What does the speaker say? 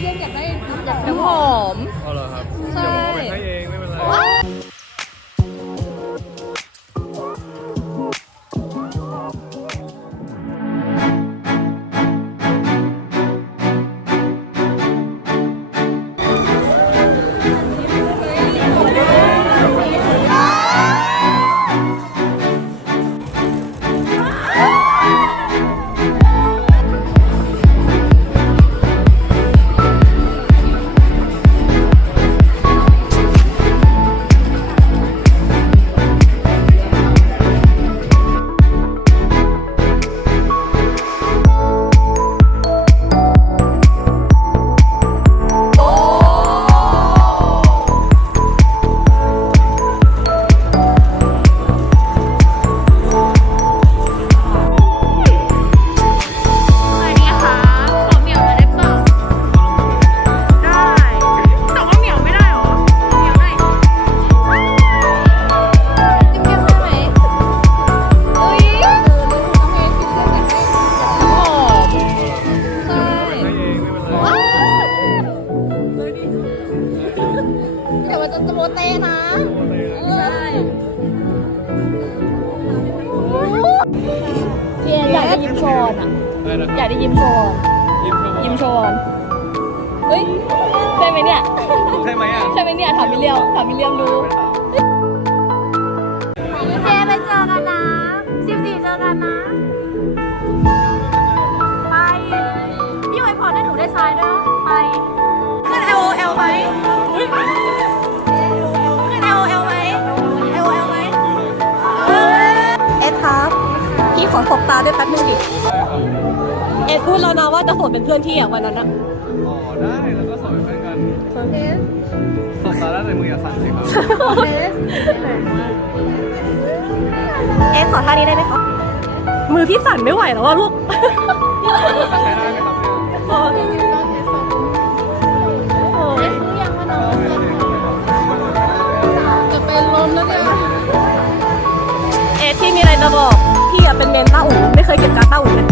เพื่อนอยากได้น้ำหอมน้ำหอม เอาเหรอครับ ใช่ เดี๋ยวผมเอาไปให้เอง เดี๋ยวมันจะโมเตนะใช่พี่อยากได้ยิมโชนอะ อยากได้ยิมโชนยิ้มครับยิมโชนเฮ้ยใช่ไหมเนี่ย ใช่ไหมอะ ใช่ไหมเนี่ย ถามมิเลียมถามมิเลียมดู ดพูดแล้วนะว่าจะโสดเป็นเพื่อนพี่อะวันนั้นอะอ๋อได้แล้วก็สอนเป็นกันสอนตาแล้วแต่มืออย่าสั่นสิครับเอ็ดขอท่านี้ได้ไหมคะมือพี่สั่นไม่ไหวแล้วว่าลูกใช้ได้ไหมครับเนี่ยจะเป็นลมแล้วเนี่ยเอ็ดพี่มีอะไรจะบอกพี่อะเป็นเมนต้าอู่ไม่เคยเก็บการดต้าอู่เลย